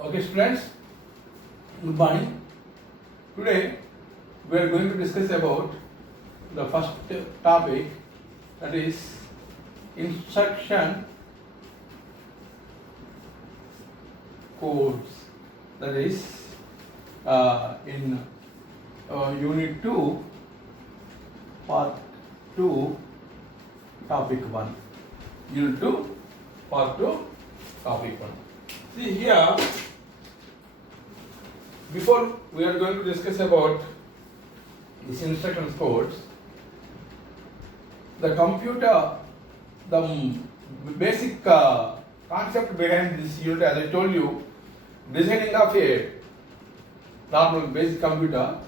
Okay, students, good morning. Today we are going to discuss about the first topic, that is instruction codes. That is in Unit 2, Part 2, Topic 1. Unit 2, Part 2, Topic 1. See here, before we are going to discuss about this instruction codes, the computer, the basic concept behind this unit, as I told you, designing of a normal basic computer,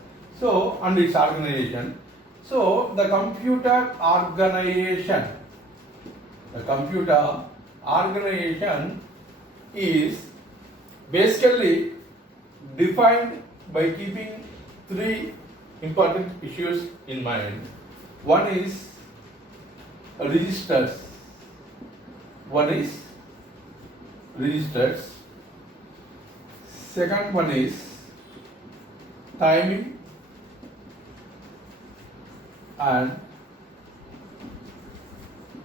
so and its organization. So the computer organization is basically defined by keeping three important issues in mind. One is registers. Second one is timing and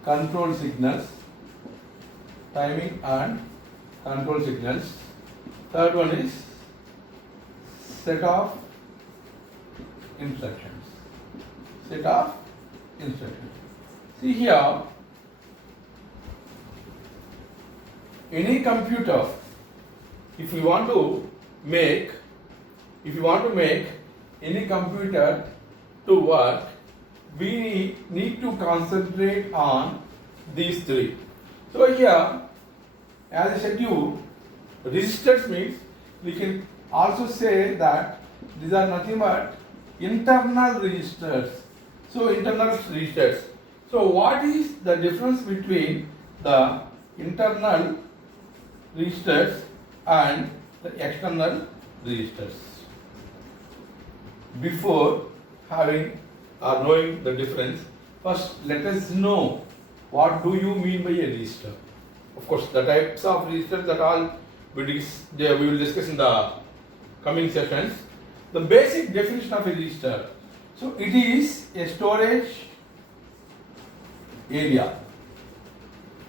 control signals. Third one is set of instructions. See here, any computer, if you want to make any computer to work, we need to concentrate on these three. So here, as I said you, registers means we can also say that these are nothing but internal registers. So what is the difference between the internal registers and the external registers? Before having or knowing the difference, first let us know what do you mean by a register. Of course, the types of registers that all we will discuss in the coming sessions. The basic definition of a register. So it is a storage area.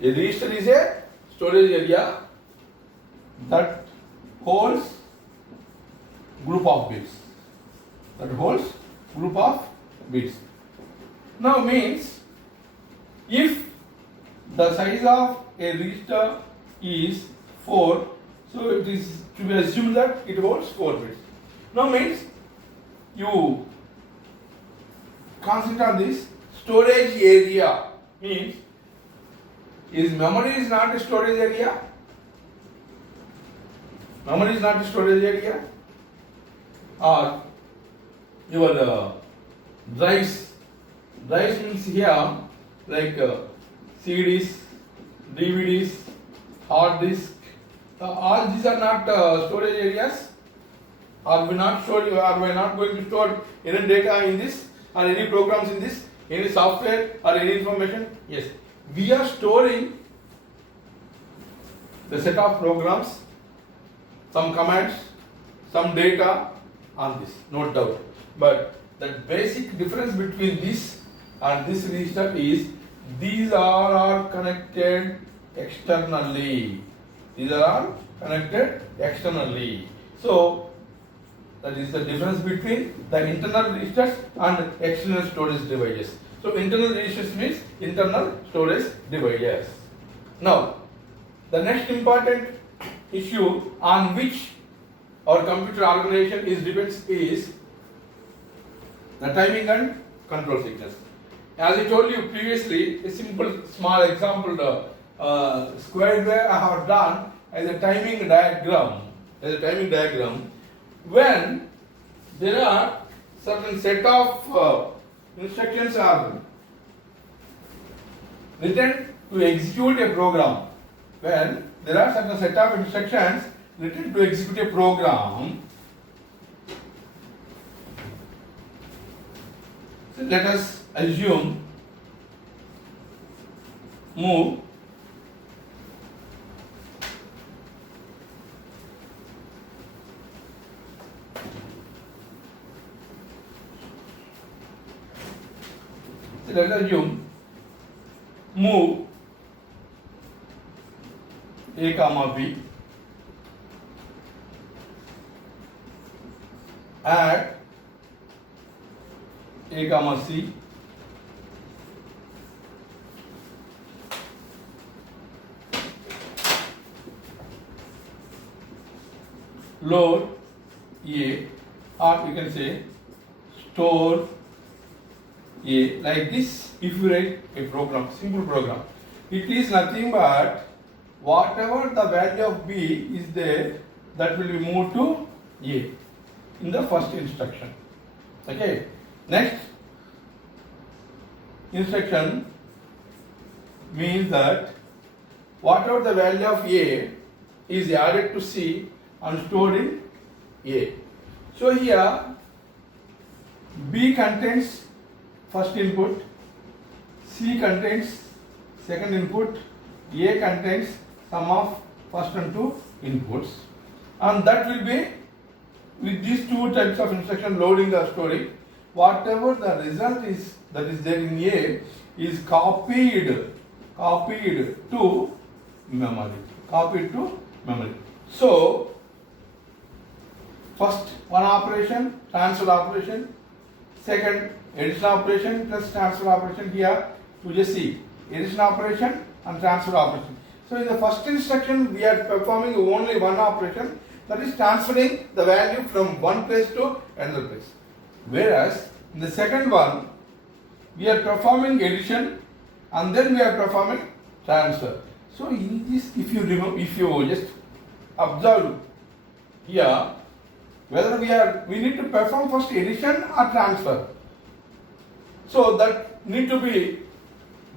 A register is a storage area that holds group of bits. Now means, if the size of a register is 4, so it is to be assumed that it holds 4 bits. Now means, you concentrate on this storage area. Means, memory is not a storage area. Or your drives means here like CDs, DVDs, hard disk. All these are not storage areas. Are we not going to store any data in this, or any programs in this, any software or any information? Yes, we are storing the set of programs, some commands, some data on this, no doubt. But the basic difference between this and this register is these are connected externally. So that is the difference between the internal registers and external storage devices. So internal registers means internal storage devices. Now, the next important issue on which our computer organization depends is the timing and control signals. As I told you previously, a simple small example, the square wave I have done as a timing diagram. When there are certain set of instructions are written to execute a program, when there are certain set of instructions written to execute a program, so let us assume move let us assume move A comma B, add A comma C, load A, or you can say store A. Like this, if you write a program, simple program, it is nothing but whatever the value of B is there, that will be moved to A in the first instruction. Okay. Next instruction means that whatever the value of A is added to C and stored in A. So here B contains first input, C contains second input, A contains sum of first and two inputs, and that will be with these two types of instruction, loading or storing, whatever the result is that is there in A is copied to memory. So first one operation, transfer operation, second addition operation plus transfer operation. Here you just see addition operation and transfer operation. So in the first instruction we are performing only one operation, that is transferring the value from one place to another place. Whereas in the second one we are performing addition and then we are performing transfer. So in this, if you just observe here, whether we need to perform first addition or transfer. So that need to be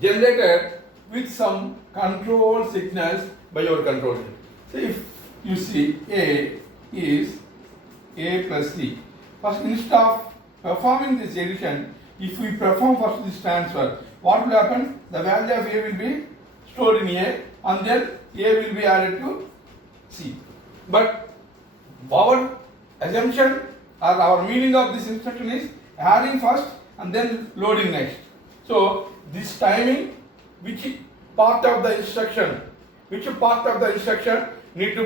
generated with some control signals by your control unit. So if you see A is A plus C. First, instead of performing this addition, if we perform first this transfer, what will happen? The value of A will be stored in A and then A will be added to C. But our assumption or our meaning of this instruction is adding first and then loading next. So this timing, which part of the instruction need to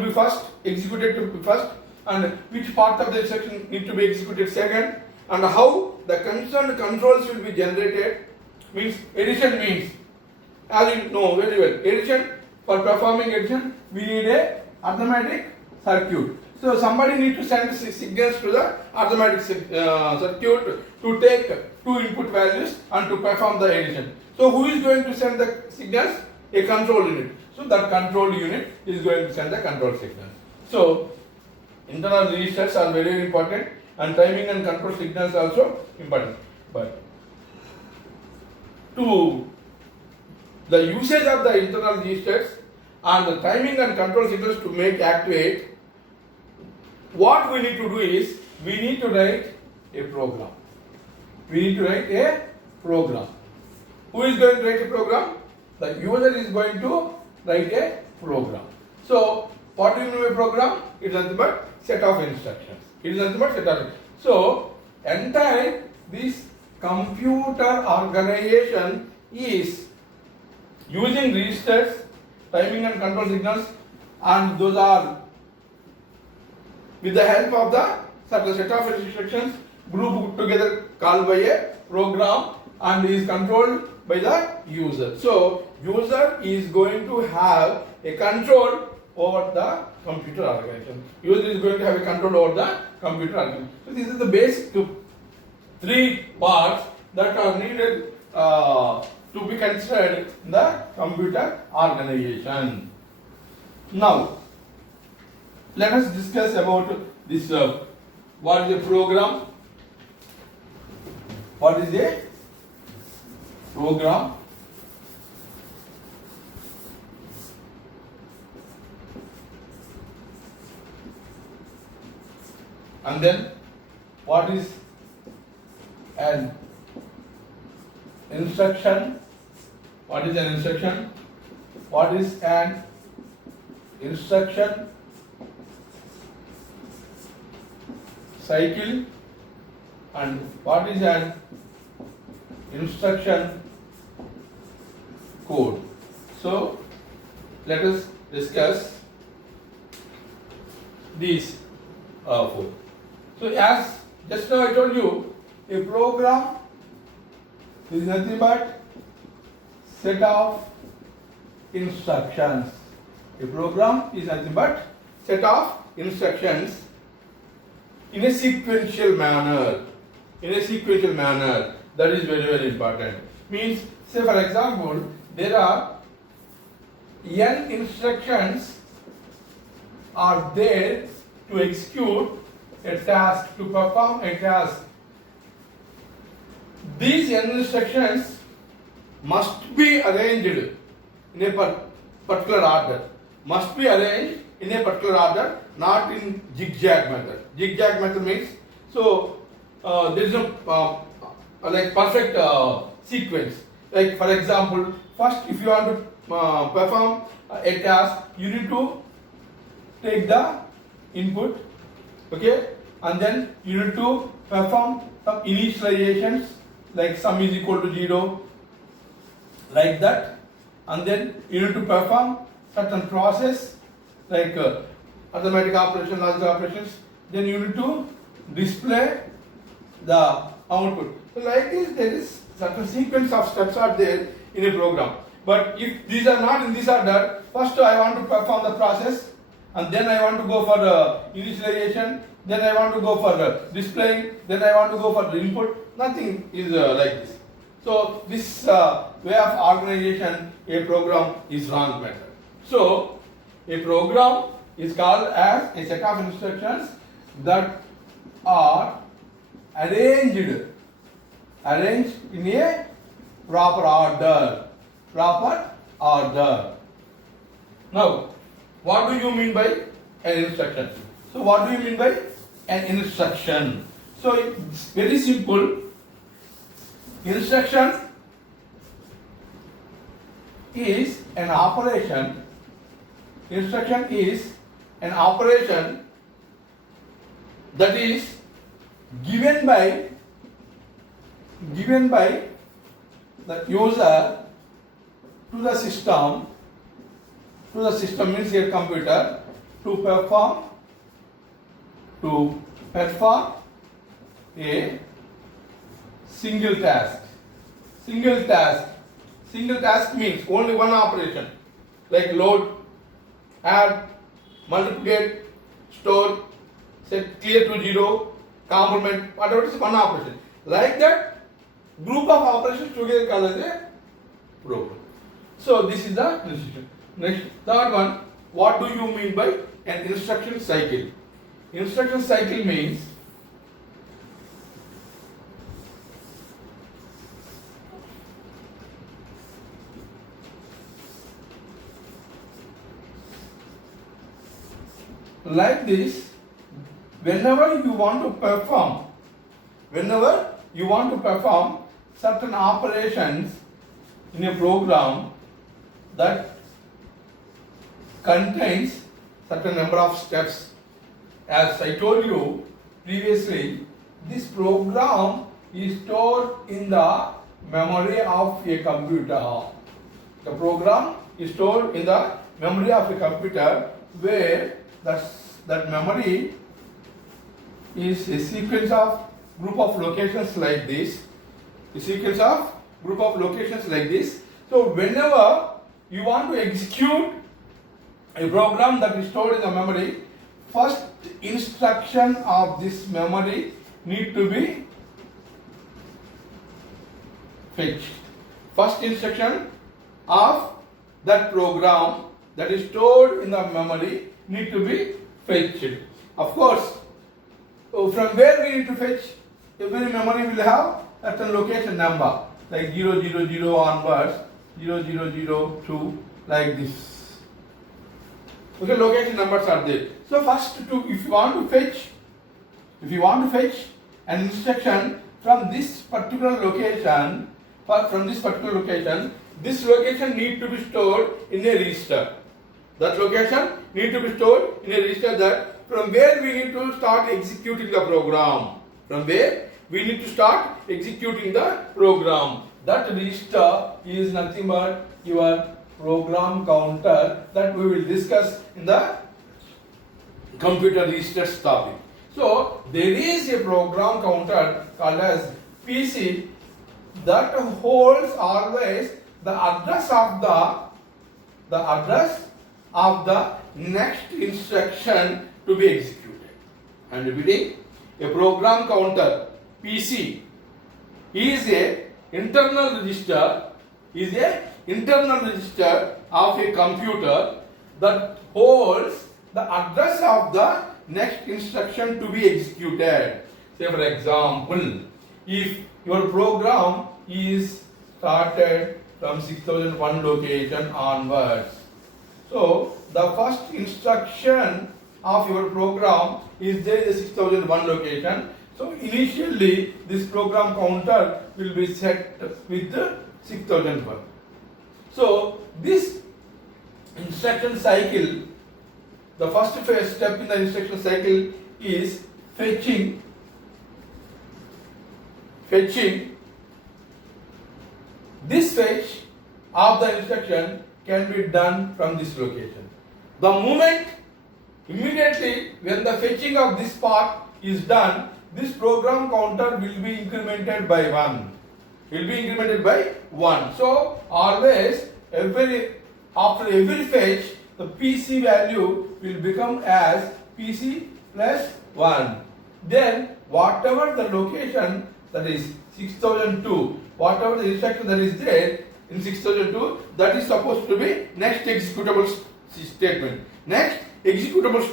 be first, executed to be first, and which part of the instruction need to be executed second, and how the concerned controls will be generated. Means addition means, as you know very well, addition, for performing addition we need a arithmetic circuit. So somebody need to send signals to the arithmetic circuit to take two input values and to perform the addition. So who is going to send the signals? A control unit. So that control unit is going to send the control signals. So internal registers are very important, and timing and control signals also important. But to the usage of the internal registers and the timing and control signals to make activate, what we need to do is we need to write a program. Who is going to write a program? The user is going to write a program. So what do you mean by program? It is nothing but set of instructions. So entire this computer organization is using registers, timing and control signals, and those are with the help of the certain set of instructions grouped together called by a program and is controlled by the user. So user is going to have a control over the computer organization. User is going to have a control over the computer organization. So this is the basic three parts that are needed to be considered in the computer organization. Now let us discuss about this. What is a program? What is a program? And then what is an instruction? What is an instruction? What is an instruction cycle? And what is an instruction code. So let us discuss these four. So as just now I told you, a program is nothing but set of instructions. A program is nothing but set of instructions in a sequential manner. In a sequential manner. That is very, very important. Means, say for example, there are n instructions are there to execute a task, to perform a task. These n instructions must be arranged in a particular order. Must be arranged in a particular order, not in zigzag method. Zigzag method means, so there is no like perfect sequence. Like for example, first if you want to perform a task, you need to take the input, okay, and then you need to perform some initializations, like sum is equal to 0, like that, and then you need to perform certain process like arithmetic operation, logical operations, then you need to display the output. So like this, there is certain sequence of steps are there in a program. But if these are not in this order, first I want to perform the process, and then I want to go for the initialization, then I want to go for the displaying, then I want to go for the input. Nothing is like this. So this way of organization, a program is wrong method. So a program is called as a set of instructions that are arranged in a proper order. Now, what do you mean by an instruction? So what do you mean by an instruction? So it's very simple. Instruction is an operation. Instruction is an operation that is given by the user to the system. To the system means a computer to perform a single task. Single task means only one operation, like load, add, multiply, store, set clear to 0, complement, whatever is one operation. Like that, group of operations together called as a program. So this is the instruction. Next, third one, what do you mean by an instruction cycle? Instruction cycle means like this. Whenever you want to perform certain operations in a program that contains certain number of steps, as I told you previously, this program is stored in the memory of a computer. The program is stored in the memory of a computer, where that memory is a sequence of group of locations like this. A sequence of group of locations like this. So whenever you want to execute a program that is stored in the memory, first instruction of this memory need to be fetched. First instruction of that program that is stored in the memory need to be fetched. Of course, from where we need to fetch? Every memory will have a certain location number, like 000 onwards, 0002, like this. Okay, location numbers are there. So first, if you want to fetch an instruction from this particular location, this location need to be stored in a register. That location need to be stored in a register, that from where we need to start executing the program. From where we need to start executing the program. That register is nothing but your program counter that we will discuss in the computer registers topic. So there is a program counter called as PC that holds always the address of the next instruction to be executed. I am repeating, a program counter PC is a internal register of a computer that holds the address of the next instruction to be executed. Say for example, if your program is started from 6001 location onwards, so the first instruction of your program is there in the 6001 location. So initially this program counter will be set with the 6001. So this instruction cycle, the first phase step in the instruction cycle is fetching. This fetch of the instruction can be done from this location. Immediately when the fetching of this part is done, this program counter will be incremented by 1. So always after every fetch, the PC value will become as PC plus 1. Then whatever the location, that is 6002, whatever the instruction that is there in 6002, that is supposed to be next executable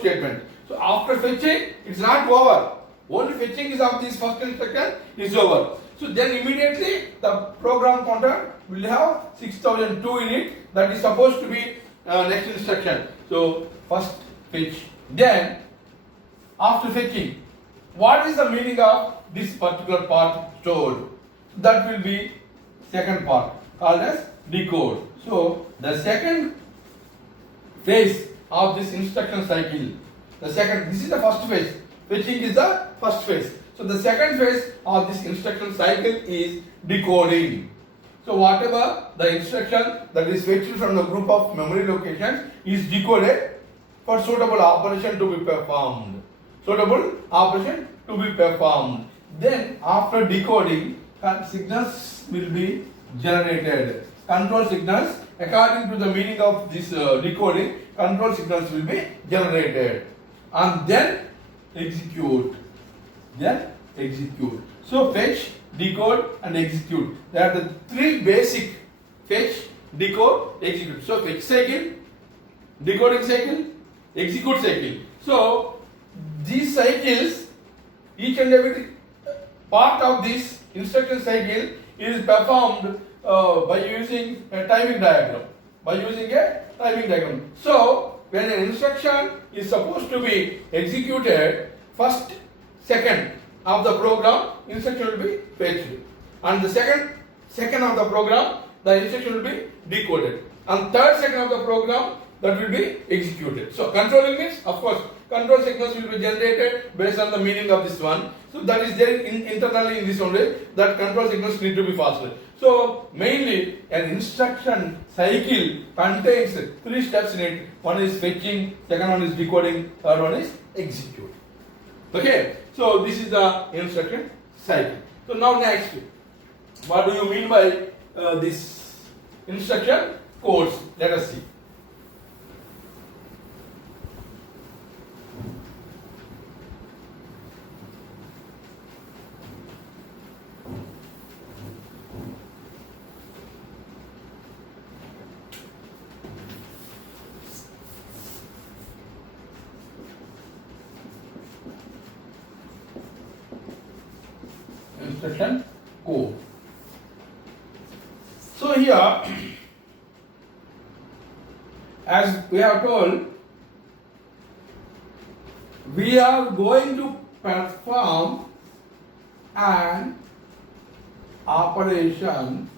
statement. So after fetching, it's not over. Only fetching is of this first instruction is over. So then immediately the program counter will have 6002 in it, that is supposed to be next instruction. So first fetch. Then after fetching, what is the meaning of this particular part stored? That will be second part called as decode. So the second phase of this instruction cycle, this is the first phase. Fetching is the first phase. So the second phase of this instruction cycle is decoding. So whatever the instruction that is fetched from the group of memory locations is decoded for suitable operation to be performed. Then after decoding, signals will be generated. Control signals, according to the meaning of this decoding, control signals will be generated. And then execute. So fetch, decode and execute. They are the three basic: fetch, decode, execute. So fetch cycle, decoding cycle, execute cycle. So these cycles, each and every part of this instruction cycle is performed by using a timing diagram. So when an instruction is supposed to be executed, first second of the program, instruction will be fetched, and the second of the program, the instruction will be decoded, and third second of the program, that will be executed. So controlling means, of course, control signals will be generated based on the meaning of this one. So that is there internally in this only, that control signals need to be faster. So mainly an instruction cycle contains three steps in it. One is fetching, second one is decoding, third one is execute. Okay, so this is the instruction cycle. So now next, what do you mean by this instruction codes? Let us see. Instruction code. So here, as we have told, we are going to perform an operation.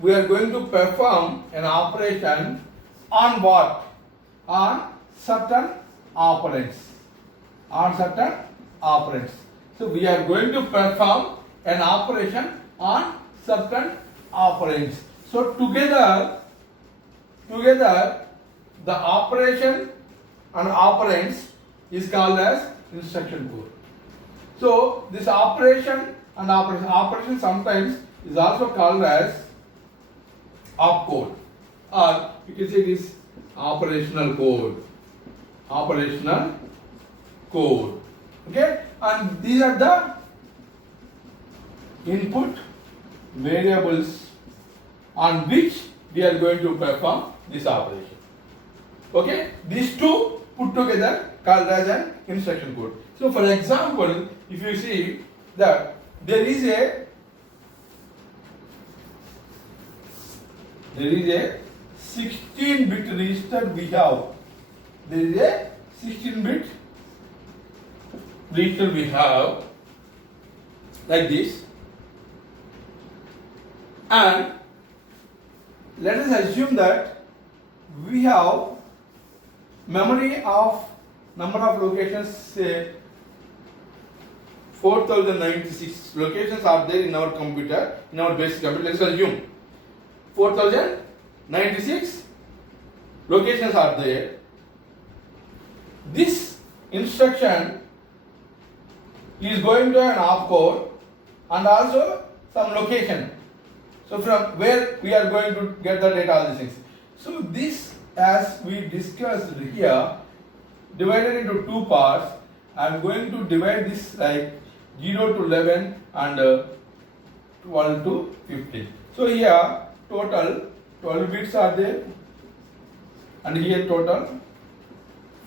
We are going to perform an operation on what? On certain operands. So So we are going to perform an operation on certain operands. So together the operation and operands is called as instruction code. So this operation and operation sometimes is also called as opcode, or you can say it is operational code. Operational code. Okay, and these are the input variables on which we are going to perform this operation. Okay, these two put together called as an instruction code. So for example, if you see that there is a 16-bit register we have. There is a 16-bit register we have like this, and let us assume that we have memory of number of locations, say 4096 locations are there in our computer, in our basic computer. Let's assume 4096 locations are there. This instruction is going to an opcode and also some location. So from where we are going to get the data, all these things. So this, as we discussed here, divided into two parts. I am going to divide this like 0 to 11 and 12 to 15. So here total 12 bits are there, and here total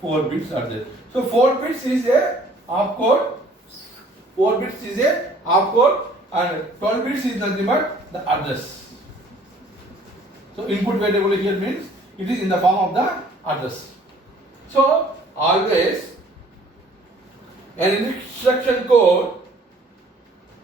4 bits are there. So 4 bits is a opcode, 4 bits is a opcode, and 12 bits is nothing but the address. So input variable here means it is in the form of the address. So always an instruction code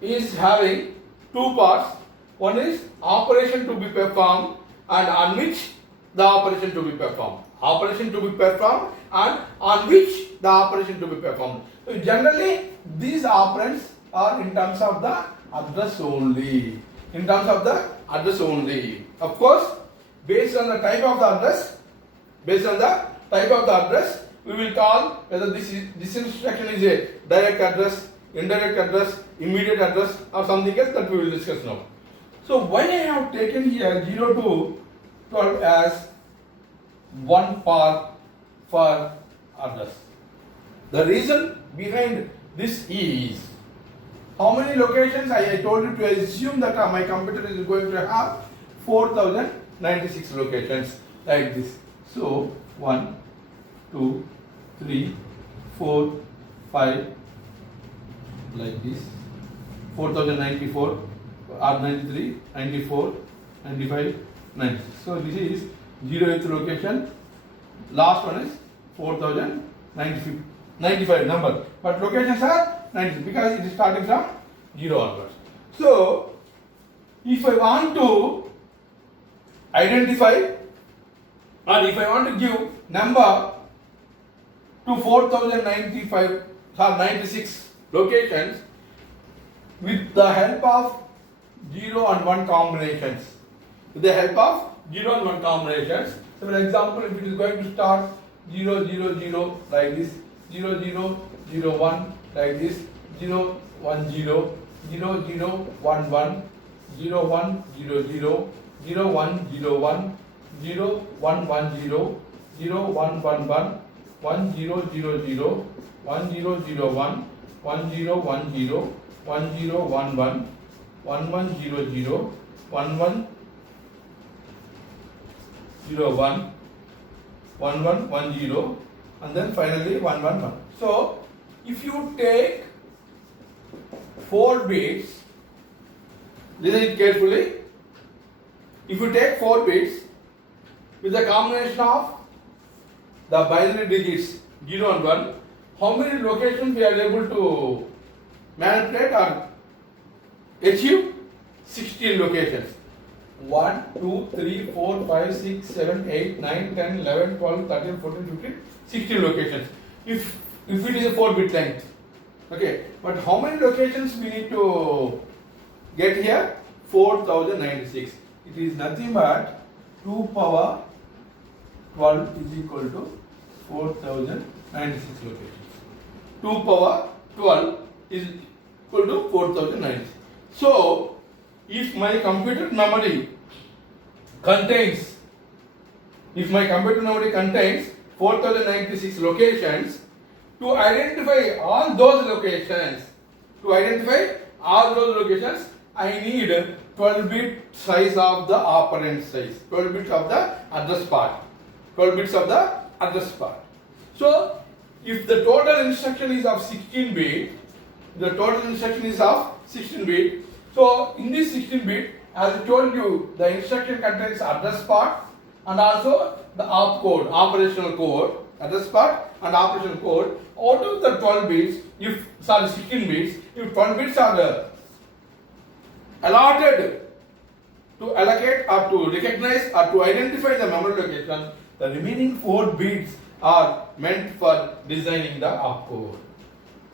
is having two parts. One is operation to be performed and on which the operation to be performed. Operation to be performed and on which the operation to be performed. So generally these operands are in terms of the address only. In terms of the address only. Of course, based on the type of the address, we will call whether this instruction is a direct address, indirect address, immediate address, or something else that we will discuss now. So why I have taken here 0 to 12 as one part for address? The reason behind this is, how many locations I told you to assume that my computer is going to have 4096 locations like this. So 1, 2, 3, 4, 5 like this, 4094 or 93, 94, 95, 96. So this is 0th location. Last one is 4095 number. But locations are 96 because it is starting from 0 onwards. So if I want to identify or if I want to give number to 4095 or 96 locations with the help of 0 and 1 combinations. With the help of 0 and 1 combinations. So for example, if it is going to start 0, 0, 0 like this, 0, 0, 0, 1 like this, 0, 1, 0, 0, 0, 1, 1, 0, 1, 0, 0, 0, 1, 0, 1, 0, 1, 1, 0, 0, 1, 1, 1, 1, 0, 0, 0, 1, 0, 0, 1, 1, 0, 1, 0, 1, 0, 1, 1, 1, 1, 0, 0, 1, 1, 0, 1, 1, 1, 1, 0, and then finally 1, 1, 1. So if you take 4 bits, listen carefully. If you take 4 bits with the combination of the binary digits 0 and 1, how many locations we are able to manipulate or achieve? 16 locations. 1, 2, 3, 4, 5, 6, 7, 8, 9, 10, 11, 12, 13, 14, 15, 16 locations. If it is a 4-bit length. Okay, but how many locations we need to get here? 4096. It is nothing but 2 power 12 is equal to 4096 locations. 2 power 12 is equal to 4096. So, if my computer memory contains 4096 locations, to identify all those locations, I need 12-bit size of the operand size, 12 bits of the address part, So, if the total instruction is of 16-bit, so in this 16-bit, as I told you, the instruction contains address part and also the opcode, operational code, address part and operational code. Out of the 12 bits, 16 bits, if 12 bits are allotted to allocate or to recognize or to identify the memory location, the remaining 4 bits are meant for designing the opcode.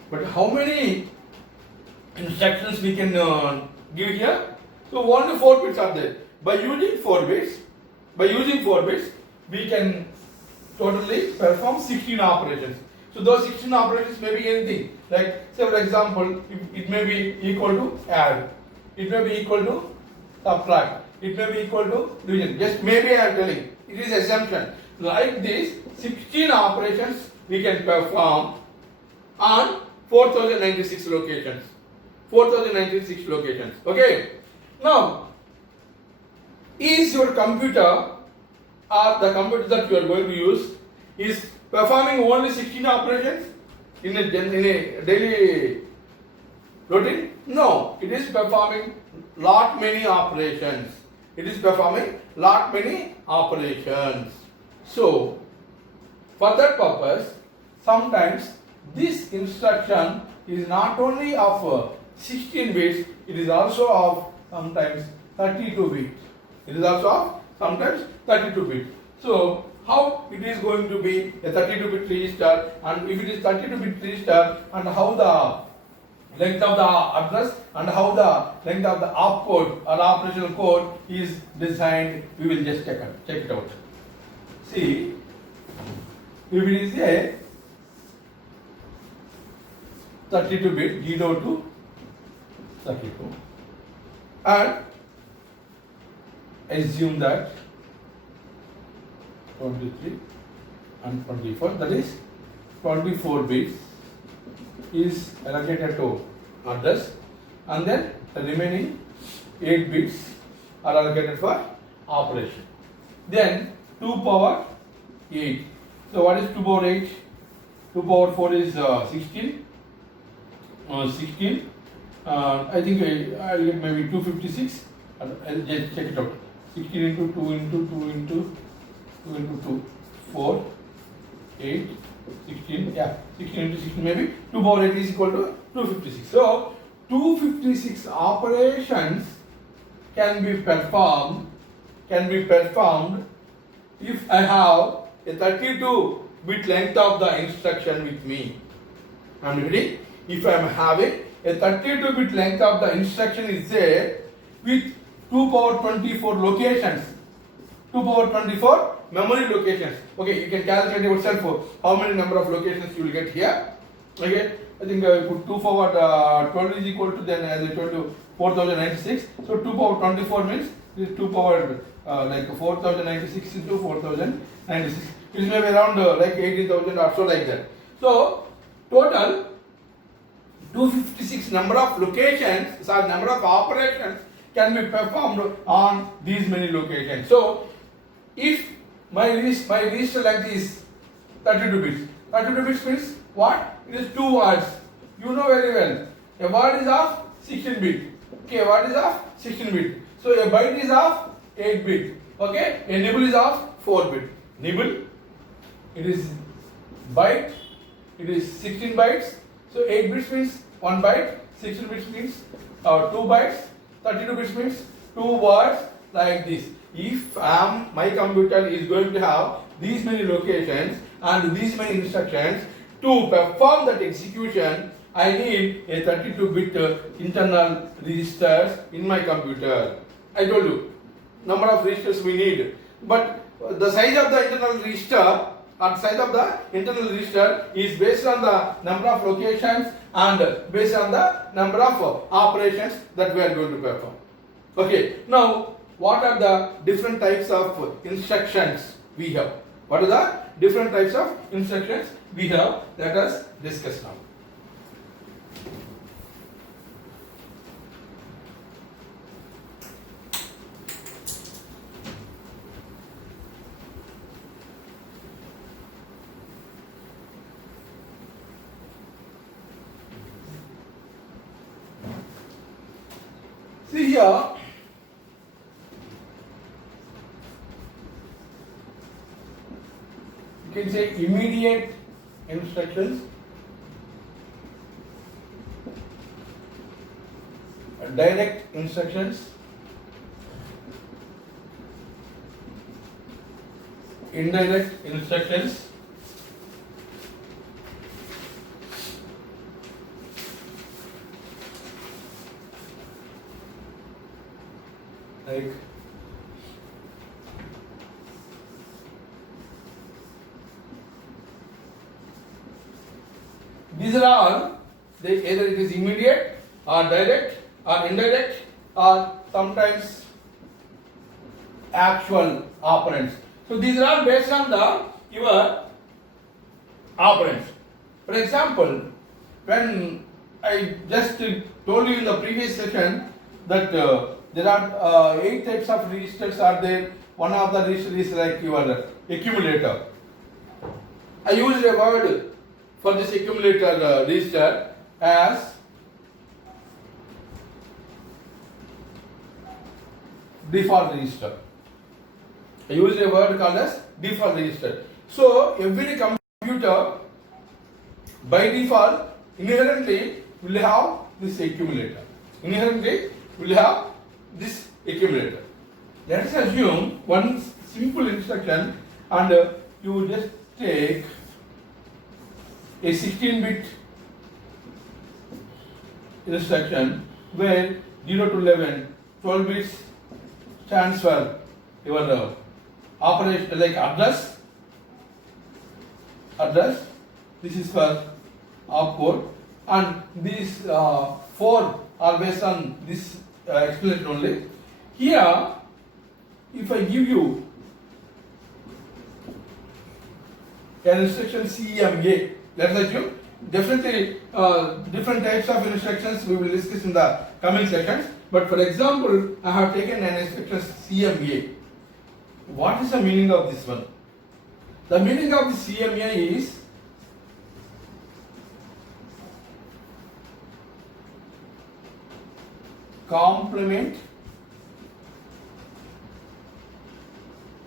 But how many instructions we can give here? So only 4 bits are there. By using 4 bits, we can totally perform 16 operations. So those 16 operations may be anything. Like, say for example, it may be equal to add, it may be equal to subtract, it may be equal to division. Just maybe I am telling. It is assumption. Like this, 16 operations we can perform on 4096 locations. Okay. Now, is your computer or the computer that you are going to use is performing only 16 operations in a daily routine? No, it is performing lot many operations. So, for that purpose, sometimes this instruction is not only of 16 bits, it is also of sometimes 32 bits. So, how it is going to be a 32-bit register, and if it is 32-bit register, and how the length of the address and how the length of the opcode or operational code is designed, we will just check it out. See, if it is a 32-bit 0 to 32, and assume that 23 and 24, that is 24 bits is allocated to address, and then the remaining 8 bits are allocated for operation. Then 2 power 8. So what is 2 power 8? 2 power 4 is 16. I think I'll get maybe 256. I'll just check it out. 16 into 2 into 2 into 2 into 2, 4, 8, 16, 16 into 16 maybe 2 power 8 is equal to 256. So, 256 operations can be performed if I have a 32-bit length of the instruction with me. I'm ready? If I am having a 32-bit length of the instruction is there with 2 power 24 locations, 2 power 24 memory locations. Okay, you can calculate yourself for how many number of locations you will get here. Okay, I think I put 2 power 12 is equal to, then as I told you, 4096. So 2 power 24 means this 2 power like 4096 into 4096. It is maybe around like 18,000 or so like that. So total 256 number of locations, or number of operations can be performed on these many locations. So if my register length is 32 bits. 32 bits means what? It is 2 words. You know very well. A word is of 16 bit. Okay, a word is of 16 bit. So a byte is of 8 bit. Okay, a nibble is of 4 bit. Nibble, it is byte, it is 16 bytes. So 8 bits means 1 byte, 16 bits means 2 bytes, 32 bits means 2 words like this. If my computer is going to have these many locations and these many instructions, to perform that execution, I need a 32-bit internal registers in my computer. I told you number of registers we need, but the size of the internal register or size of the internal register is based on the number of locations and based on the number of operations that we are going to perform. Okay, now what are the different types of instructions we have? What are the different types of instructions we have? Let us discuss now. See here, you can say immediate instructions, direct instructions, indirect instructions, like these are all, either it is immediate or direct or indirect or sometimes actual operands. So these are all based on your operands. For example, when I just told you in the previous session that there are 8 types of registers are there. One of the registers is like your accumulator. I used a word for this accumulator register as default register. I used a word called as default register. So every computer by default inherently will have this accumulator. Inherently will have this accumulator. Let us assume one simple instruction and you just take a 16-bit instruction where 0 to 11, 12 bits stands for your operation like address. This is for opcode, and these 4 are based on this explanation only. Here, if I give you an instruction CMA, let us assume, definitely different types of instructions we will discuss in the coming sections. But for example, I have taken an instruction CMA. What is the meaning of this one? The meaning of the CMA is complement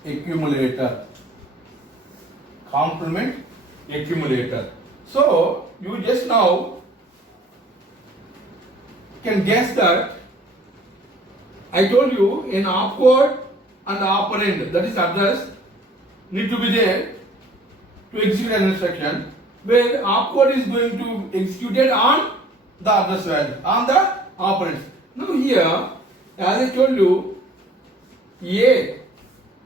accumulator. Complement accumulator. So you just now can guess that I told you an opcode and operand, that is address, need to be there to execute an instruction, where opcode is going to execute it on the address value, on the operands. Now here, as I told you, A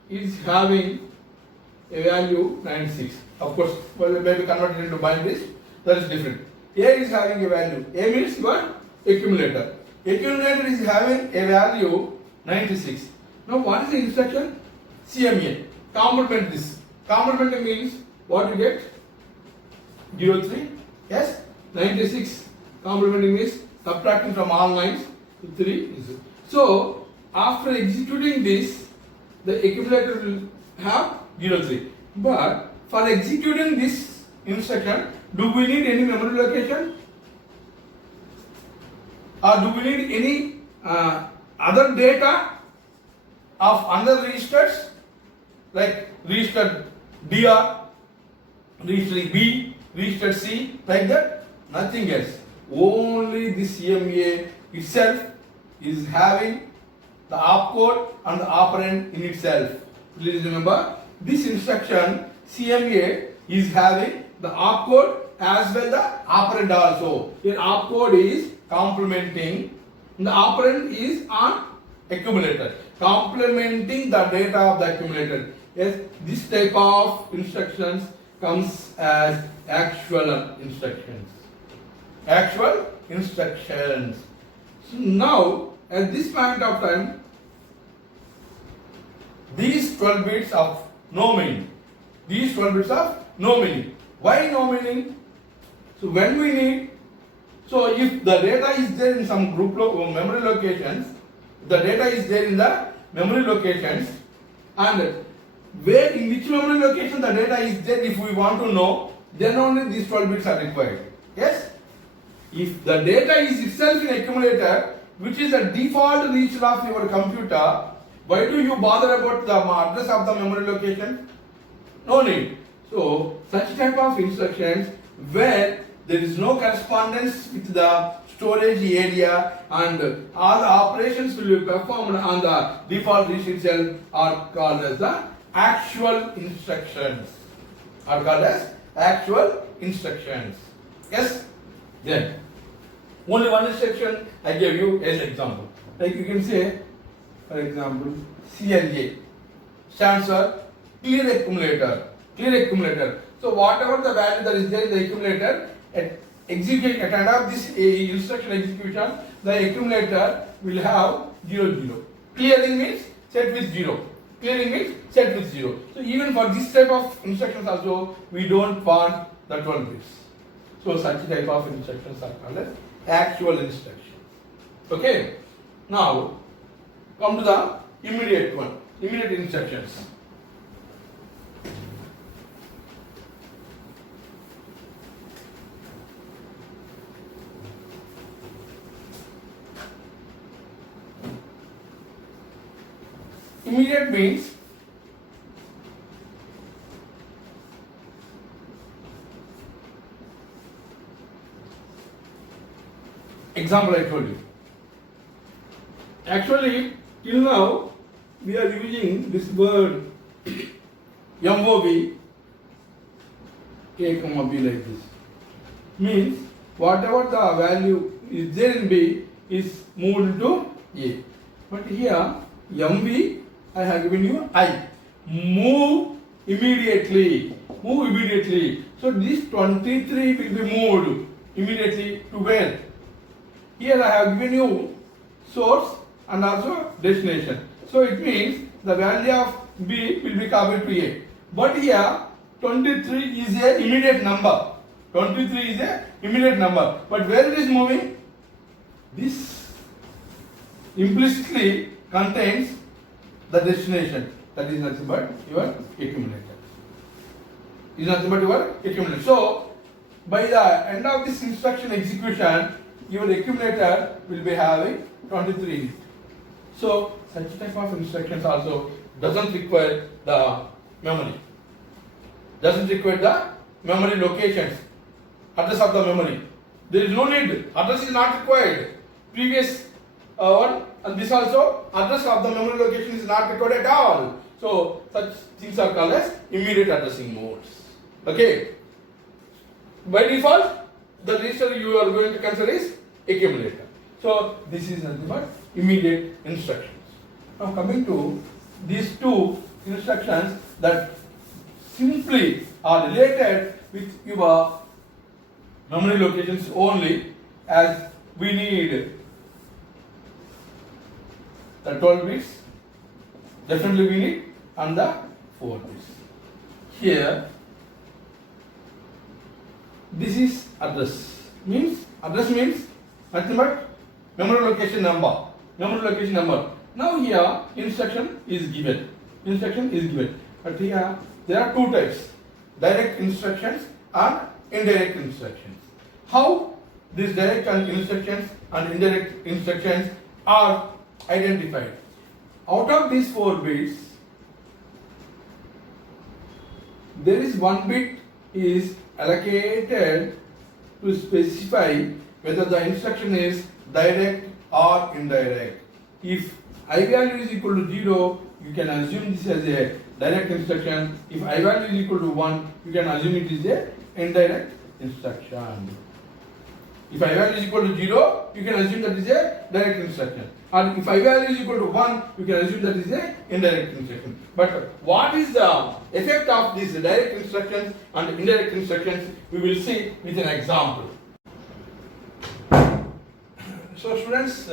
is having a value 96. Of course, well, maybe converted into binaries, that is different. A is having a value. A means your accumulator. Accumulator is having a value 96. Now what is the instruction? CMA. Complement this. Complement means what you get? 03. Yes? 96. Complementing is subtracting from all lines. 3. So after executing this, the accumulator will have 03. But for executing this instruction, do we need any memory location? Or do we need any other data of other registers like register DR, register B, register C, like that? Nothing else. Only the CMA itself is having the opcode and the operand in itself. Please remember, this instruction CMA is having the opcode as well the operand also. Here opcode is complementing, the operand is on accumulator, complementing the data of the accumulator. Yes, this type of instructions comes as actual instructions. Actual instructions. So now, at this point of time, these 12 bits of no meaning. These 12 bits of no meaning. Why no meaning? So when we need, so if the data is there in some group memory locations, the data is there in the memory locations, and where in which memory location the data is there, if we want to know, then only these 12 bits are required. Yes? If the data is itself in accumulator, which is the default register of your computer, why do you bother about the address of the memory location? No need. So, such type of instructions where there is no correspondence with the storage area and all the operations will be performed on the default register itself are called as the actual instructions. Are called as actual instructions. Yes? Then, only one instruction I gave you as example. Like you can say, for example, CLA stands for clear accumulator. Clear accumulator. So whatever the value that is there in the accumulator, at end of this instruction execution, the accumulator will have 0, 0. Clearing means set with 0. Clearing means set with 0. So even for this type of instructions also, we don't want the 12 bits. So such type of instructions are called as actual instructions. Okay. Now come to the immediate one. Immediate instructions. Immediate means example I told you. Actually, till now we are using this word MOV A comma B like this. Means whatever the value is there in B is moved to A. But here MV I have given you I. Move immediately. Move immediately. So this 23 will be moved immediately to where? Here I have given you source and also destination. So it means the value of B will be copied to A. But here 23 is a immediate number. 23 is a immediate number. But where it is moving? This implicitly contains the destination. That is nothing but your accumulator. Is nothing but your accumulator. So by the end of this instruction execution, your accumulator will be having 23 in it. So such type of instructions also doesn't require the memory. Doesn't require the memory locations, address of the memory. There is no need. Address is not required. Previous one and this also, address of the memory location is not required at all. So such things are called as immediate addressing modes. Okay. By default, the register you are going to consider is accumulator. So this is nothing but immediate instructions. Now coming to these two instructions that simply are related with your memory locations only, as we need the 12 bits, definitely we need, and the 4 bits. Here, this is address. Address means nothing but memory location number. Memory location number. Now here instruction is given. Instruction is given. But here there are two types: direct instructions and indirect instructions. How these direct instructions and indirect instructions are identified? Out of these 4 bits, there is 1 bit is allocated to specify whether the instruction is direct or indirect. If I value is equal to 0, you can assume this as a direct instruction. If I value is equal to 1, you can assume it is a indirect instruction. If I value is equal to 0, you can assume that is a direct instruction. And if I value is equal to 1, you can assume that is a indirect instruction. But what is the effect of these direct instructions and indirect instructions, we will see with an example. So students,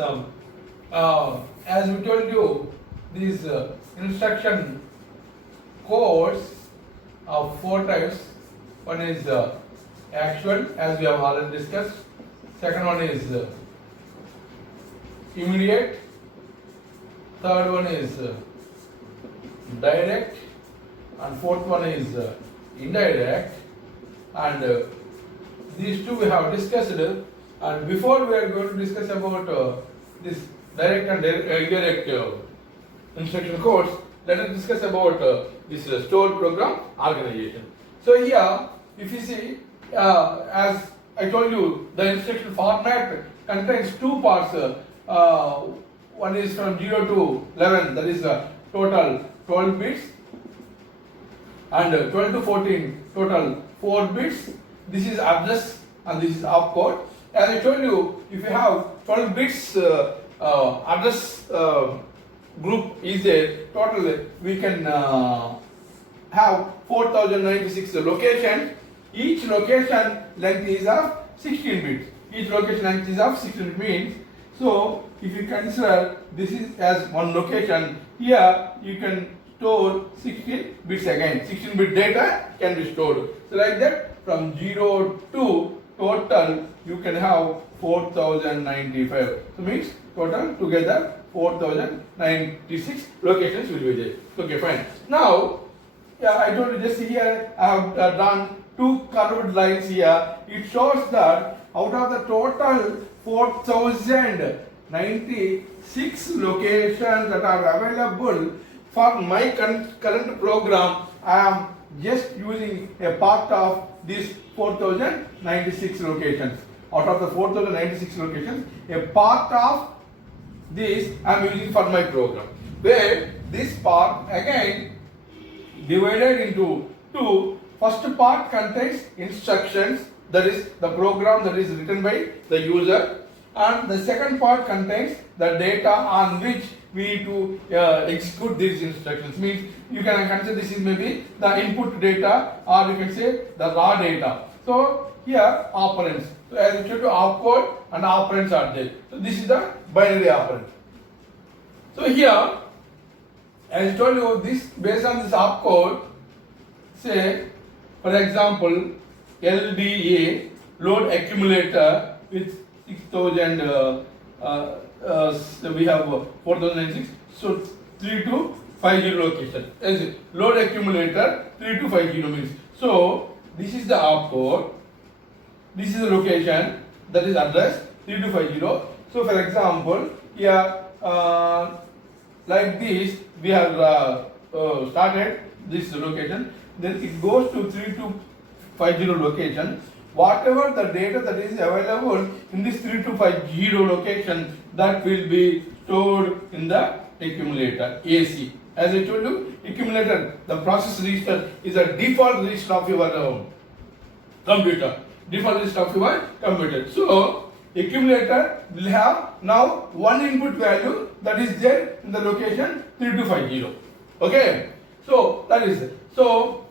as we told you, these instruction codes of 4 types. One is actual, as we have already discussed. Second one is immediate. Third one is direct, and fourth one is indirect. And these two we have discussed. And before we are going to discuss about this direct and indirect instruction codes, let us discuss about this stored program organization. So here, if you see, as I told you, the instruction format contains 2 parts. One is from 0 to 11, that is total 12 bits, and 12 to 14, total 4 bits. This is address and this is opcode. As I told you, if you have 12 bits address group is there, total we can have 4096 locations. Each location length is of 16 bits. Each location length is of 16 bits. So if you consider this is as one location, here you can store 16 bits again. 16 bit data can be stored. So like that, from 0 to total you can have 4095. So means total together 4096 locations will be there. Okay, fine. Now, I told you just here I have done 2 curved lines here. It shows that out of the total 4096 locations that are available for my current program, I am just using a part of these 4096 locations. Out of the 4096 locations, a part of this I am using for my program. Where this part again divided into 2. First part contains instructions, that is the program that is written by the user, and the second part contains the data on which we need to execute these instructions. Means you can consider this is maybe the input data, or you can say the raw data. So here operands. So as I told you, opcode and operands are there. So this is the binary operand. So here, as I told you, this based on this opcode, say for example LDA, load accumulator with 6000, we have 4096, so 3250 location. As load accumulator 3250 means. So this is the opcode, this is the location, that is address 3250. So for example, here like this we have started this location, then it goes to 3250 location. Whatever the data that is available in this 3250 location, that will be stored in the accumulator AC. As I told you, accumulator, the process register is a default register of your computer. Default register of your computer. So accumulator will have now one input value that is there in the location 3250. Okay. So that is it. So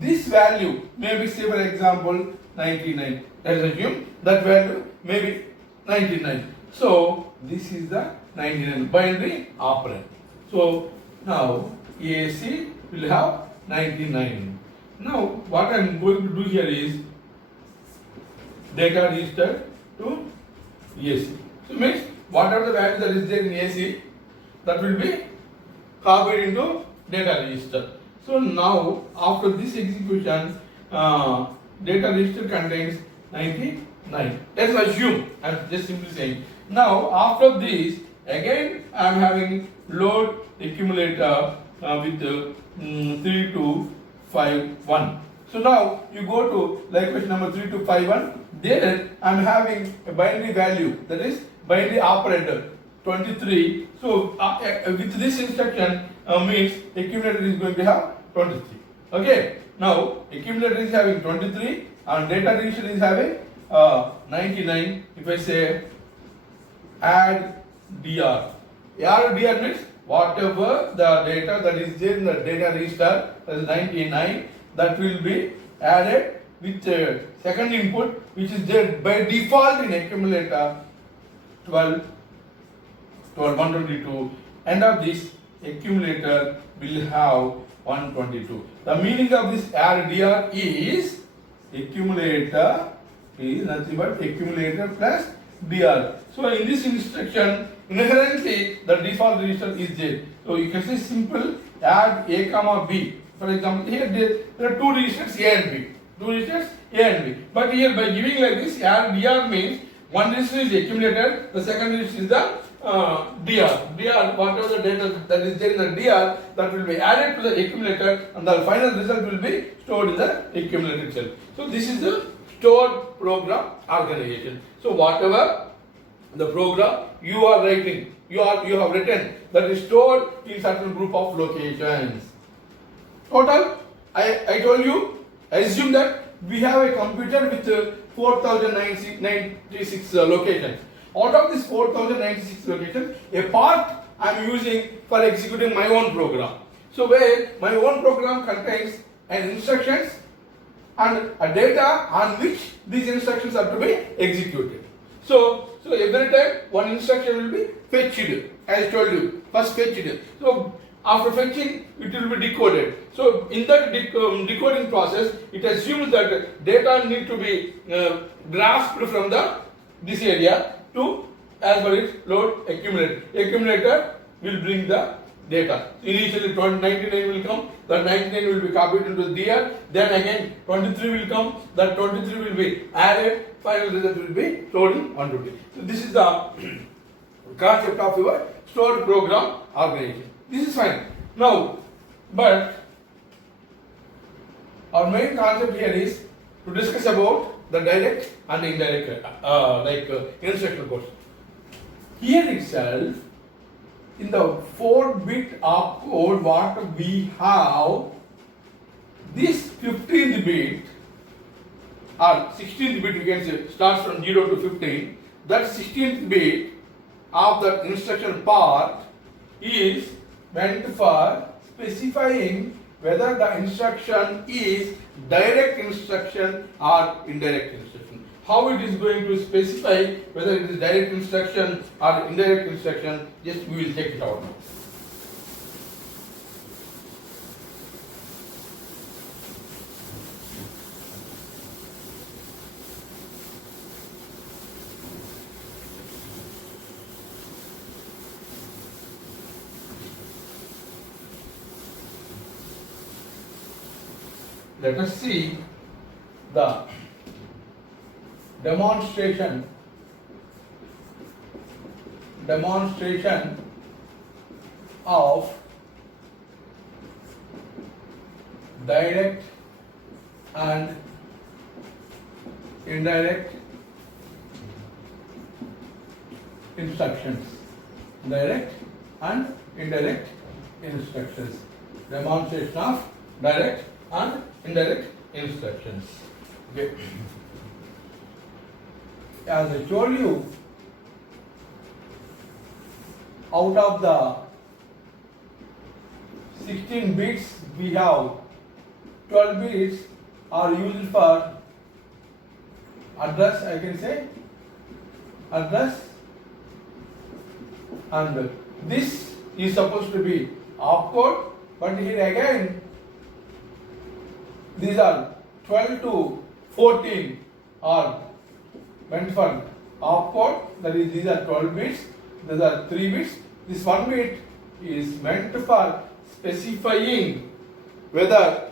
this value may be, say for example 99. Let us assume that value may be 99. So this is the 99 binary operand. So now AC will have 99. Now what I am going to do here is data register to AC. So means whatever the value that is there in AC, that will be copied into data register. So now after this execution, data register contains 99. Let's assume, I am just simply saying. Now after this, again I am having load accumulator with 3251. So now you go to like question number 3251. There I am having a binary value, that is binary operator 23. So with this instruction means accumulator is going to have 23. Okay. Now accumulator is having 23. and data register is having 99. If I say add dr, add dr means whatever the data that is there in the data register, that is 99, that will be added with second input, which is there by default in accumulator 12, 122. End of this accumulator will have 122. The meaning of this add dr is accumulator is nothing but accumulator plus dr. So in this instruction, inherently the default register is there. So you can say simple add a comma b. For example, here there are two registers a and b. Two registers a and b. But here by giving like this add dr means one register is accumulator, the second register is the dr, whatever the data that is there in the dr, that will be added to the accumulator, and the final result will be stored in the accumulator itself. So this is the stored program organization. So whatever the program you are writing, you have written, that is stored in certain group of locations. Total, I told you, assume that we have a computer with 4096 locations. Out of this 4096 locations, a part I am using for executing my own program. So where my own program contains an instructions and a data on which these instructions are to be executed. So every time one instruction will be fetched, as I told you, first fetched. So after fetching, it will be decoded. So in that decoding process, it assumes that data need to be grasped from this area to, as per its load accumulator. Accumulator will bring the data. Initially 99 will come, that 99 will be copied into the DR, then again 23 will come, that 23 will be added, final result will be stored in 120. So this is the concept of your stored program organization. This is fine. Now, but our main concept here is to discuss about the direct and indirect instruction codes. Here itself, in the 4-bit opcode, what we have, this 15th bit or 16th bit, we can say, starts from 0 to 15. That 16th bit of the instruction part is meant for specifying whether the instruction is direct instruction or indirect instruction. How it is going to specify whether it is direct instruction or indirect instruction, just we will check it out now. Let us see the demonstration of direct and indirect instructions. Direct and indirect instructions. Demonstration of direct and indirect instructions. Okay. As I told you, out of the 16 bits we have 12 bits are used for address, I can say address, and this is supposed to be opcode, but here again these are 12 to 14 are meant for opcode, that is these are 12 bits, these are 3 bits. This 1 bit is meant for specifying whether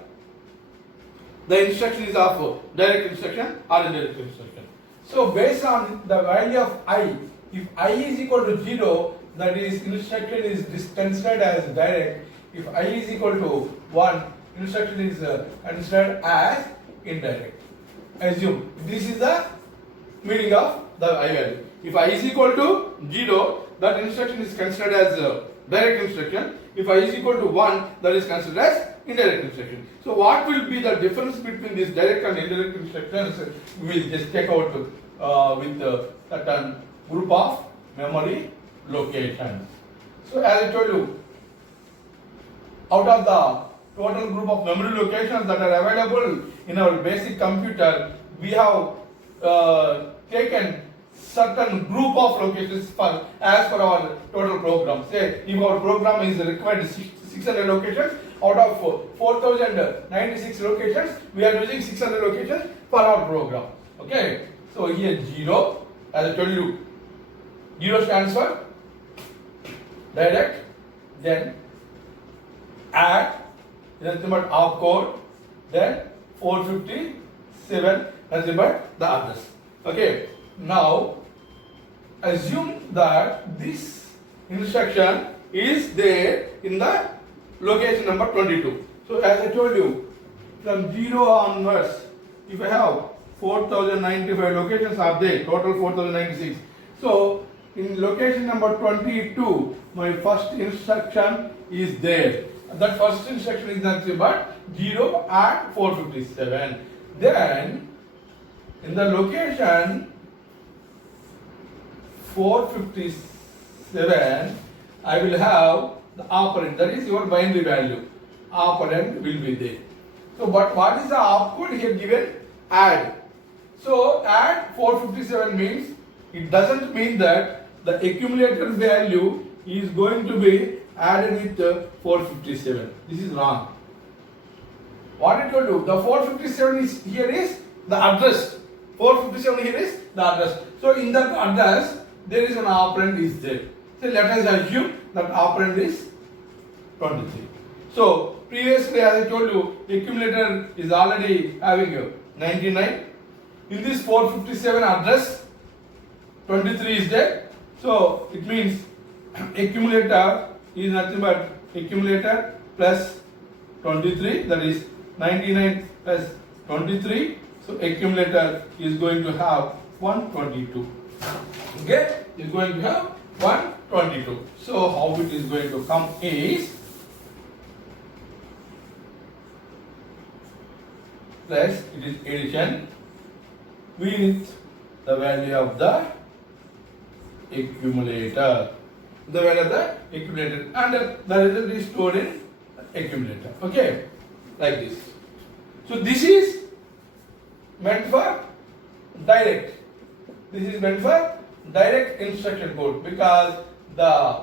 the instruction is of direct instruction or indirect instruction. So based on the value of I, if I is equal to 0, that is instruction is considered as direct. If I is equal to 1, instruction is considered as indirect. Assume this is the meaning of the I value. If I is equal to 0, that instruction is considered as direct instruction. If I is equal to 1, that is considered as indirect instruction. So what will be the difference between these direct and indirect instructions? We will just check out with certain group of memory locations. So as I told you, out of the total group of memory locations that are available in our basic computer, we have taken certain group of locations for as per our total program. Say if our program is required 600 locations, out of 4096 locations, we are using 600 locations for our program. Okay. So here 0, as I told you, 0 stands for direct, then add, nothing but opcode, then 457, nothing but the address. Okay. Now assume that this instruction is there in the location number 22. So as I told you, from 0 onwards, if I have 4095 locations are there, total 4096. So in location number 22, my first instruction is there. That first instruction is nothing but 0 and 457. Then in the location 457, I will have the operand, that is your binary value. Operand will be there. So, but what is the opcode here given? Add. So, add 457 means, it doesn't mean that the accumulator value is going to be added with 457. This is wrong. What it will do? The 457 is here is the address. 457 here is the address. So, in that address, there is an operand is there. So let us assume that operand is 23. So previously, as I told you, the accumulator is already having 99. In this 457 address, 23 is there. So it means accumulator is nothing but accumulator plus 23, that is 99 plus 23. So accumulator is going to have 122. Okay, is going to have 122. So how it is going to come is plus it is addition with the value of the accumulator. The value of the accumulator, and the result is stored in accumulator. Okay, like this. So this is meant for direct. This is meant for direct instruction code, because the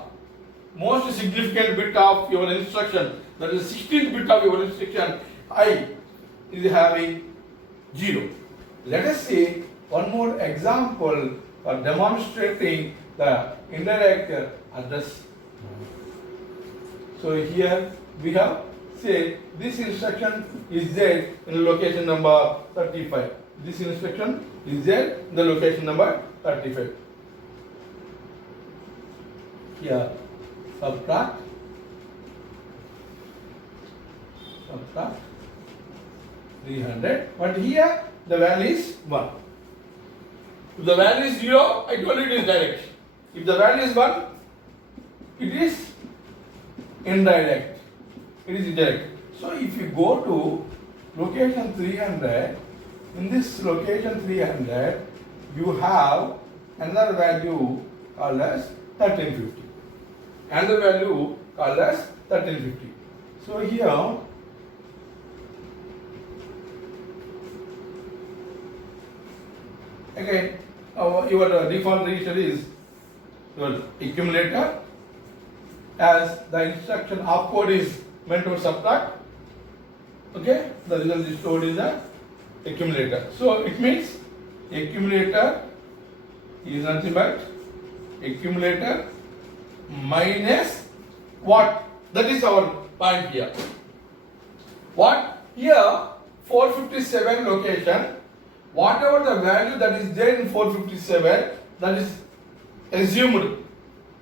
most significant bit of your instruction, that is 16th bit of your instruction, I is having 0. Let us see one more example for demonstrating the indirect address. So here we have, say, this instruction is there in location number 35. This instruction is there in the location number 35. Here subtract 300, but here the value is 1. If the value is 0, I told you it is direct. If the value is 1, it is indirect. It is indirect. So if you go to location 300, in this location 300, you have another value called as 1350. Another value called as 1350. So here, again, your default register is your accumulator, as the instruction opcode is meant to subtract. Okay, the result is stored in the accumulator. So it means accumulator is nothing but accumulator minus what? That is our point here. What? Here 457 location, whatever the value that is there in 457, that is assumed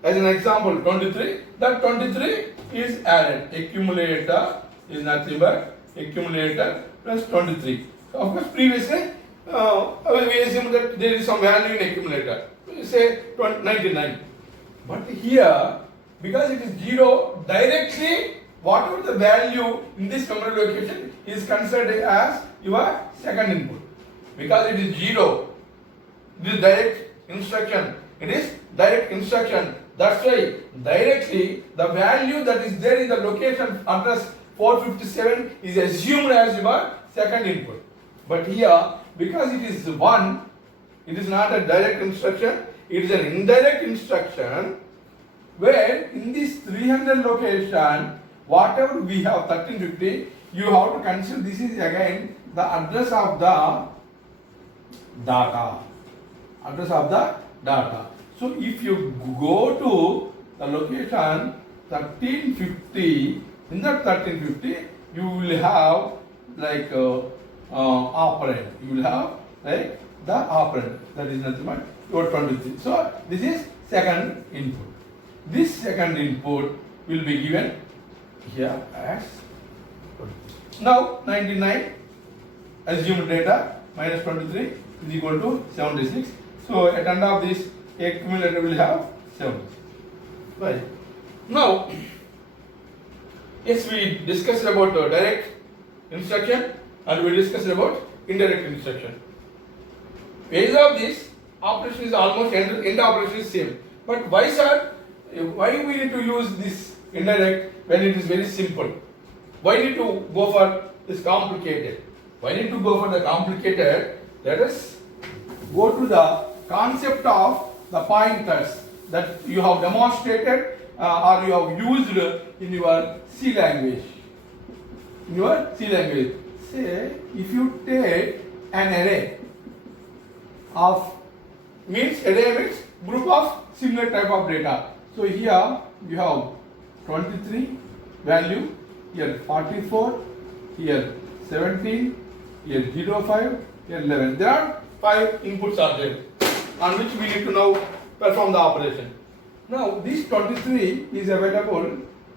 as an example 23, that 23 is added. Accumulator is nothing but accumulator plus 23. So of course previously we assume that there is some value in accumulator. We say 99. But here because it is 0, directly whatever the value in this memory location is considered as your second input. Because it is 0, it is direct instruction. It is direct instruction. That's why directly the value that is there in the location address 457 is assumed as your second input. But here, because it is 1, it is not a direct instruction, it is an indirect instruction, where in this 300 location, whatever we have 1350, you have to consider this is again the address of the data. Address of the data. So if you go to the location 1350, in that 1350, you will have like operand. You will have like the operand. That is nothing but your 23. So this is second input. This second input will be given here as 23. Now 99 assumed data minus 23 is equal to 76. So at end of this accumulator will have 76. Right. Now, yes, we discussed about direct instruction and we discussed about indirect instruction. Base of this operation is almost end operation is same. But why, sir? Why we need to use this indirect when it is very simple? Why need to go for this complicated? Why need to go for the complicated? Let us go to the concept of the pointers that you have demonstrated or you have used in your C language. In your C language. Say, if you take an array of, array means group of similar type of data. So here you have 23 value, here 44, here 17, here 05, here 11. There are 5 inputs are there on which we need to now perform the operation. Now this 23 is available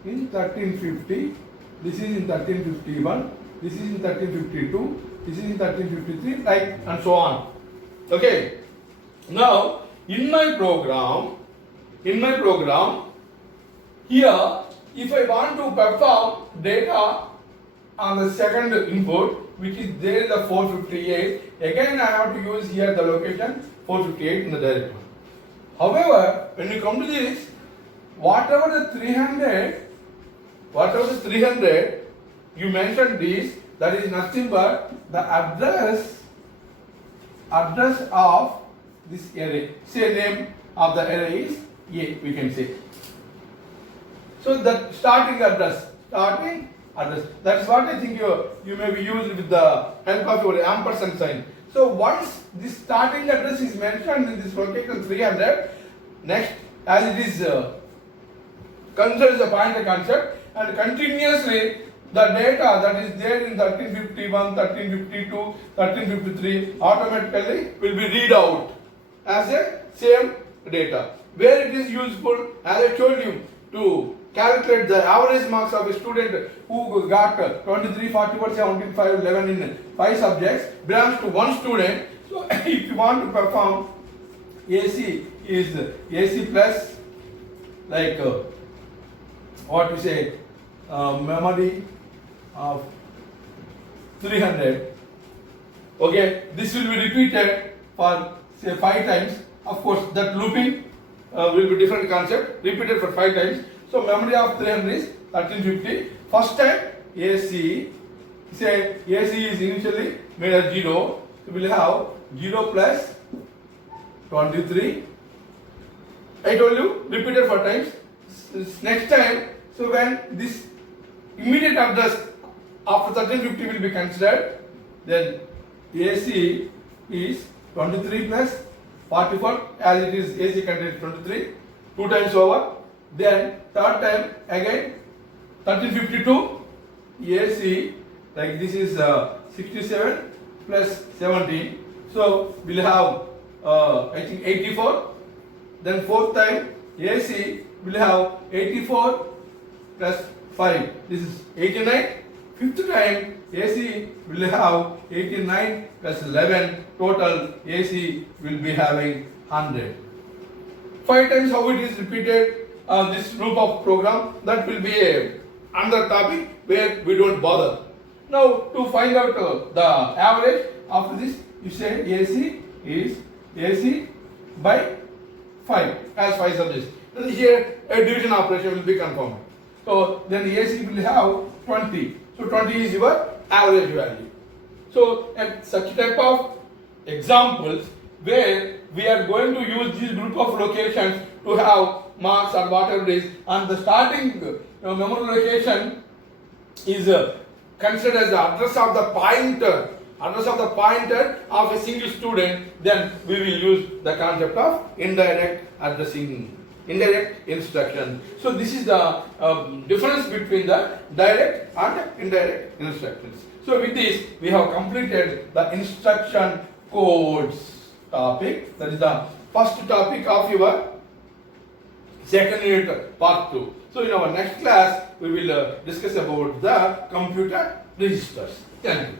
in 1350, this is in 1351, this is in 1352, this is in 1353, like and so on. Okay. Now in my program, here if I want to perform data on the second input, which is there in the 458, again I have to use here the location 458 in the direct one. However, when you come to this, whatever the 300 you mentioned this, that is nothing but the address of this array. Say name of the array is A, we can say. So the starting address. That's what I think you may be used with the help of your ampersand sign. So once this starting address is mentioned in this location 300, next as it is considered as a pointer concept, and continuously the data that is there in 1351, 1352, 1353 automatically will be read out as a same data. Where it is useful, as I told you, to calculate the average marks of a student who got 23, 41, 17, 5, 11 in 5 subjects belongs to one student. So if you want to perform AC is AC plus like what we say memory of 300. Okay, this will be repeated for say 5 times. Of course, that looping will be different concept, repeated for 5 times. So memory of 300 is 1350. First time AC, say AC is initially made as 0. So we will have 0 plus 23. I told you, repeated 4 times. Next time, so when this immediate address after 1350 will be considered, then AC is 23 plus 44, as it is AC contains 23, 2 times over. Then third time again 1352 AC, like this is 67 plus 17, so we'll have I think 84. Then fourth time AC will have 84 plus 5, this is 89. Fifth time AC will have 89 plus 11, total AC will be having 100. 5 times how it is repeated, this group of program, that will be another topic where we don't bother. Now to find out the average after this, you say AC is AC by 5 as 5 subjects. Then here a division operation will be confirmed. So then AC will have 20. So 20 is your average value. So such type of examples where we are going to use this group of locations to have marks or whatever it is, and the starting memory location is considered as the address of the pointer of a single student, then we will use the concept of indirect addressing, indirect instruction. So this is the difference between the direct and indirect instructions. So with this we have completed the instruction codes topic. That is the first topic of your second unit part 2. So in our next class we will discuss about the computer registers. Thank you.